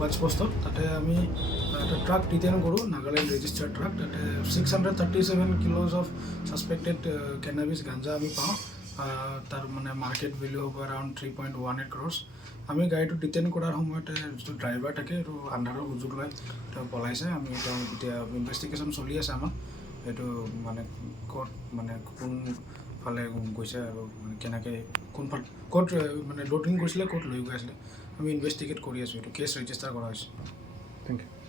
watch পোস্টত তাতে আমি এটা ট্ৰাক ডিটেইন কৰোঁ নাগালেণ্ড ৰেজিষ্টাৰ্ড ট্ৰাক তাতে 637 কিলোজ অফ ছাছপেক্টেড কেনাবিছ গাঞ্জা আমি পাওঁ তাৰ মানে মাৰ্কেট ভেলিউ হ'ব এৰাউণ্ড 3.18 crores আমি গাড়ীটো ডিটেইন কৰাৰ সময়তে যিটো ড্ৰাইভাৰ থাকে এইটো আন্ধাৰৰ সুযোগ লৈ তেওঁ পলাইছে আমি তেওঁ এতিয়া ইনভেষ্টিগেশ্যন চলি আছে আমাৰ এইটো মানে ক'ত মানে কোনফালে গৈছে আৰু মানে কেনেকৈ কোনফালে ক'ত মানে লোডিং কৰিছিলে ক'ত লৈ গৈ আছিলে আমি ইনভেষ্টিগেট কৰি আছোঁ এইটো কেছ ৰেজিষ্টাৰ কৰা হৈছে থেংক ইউ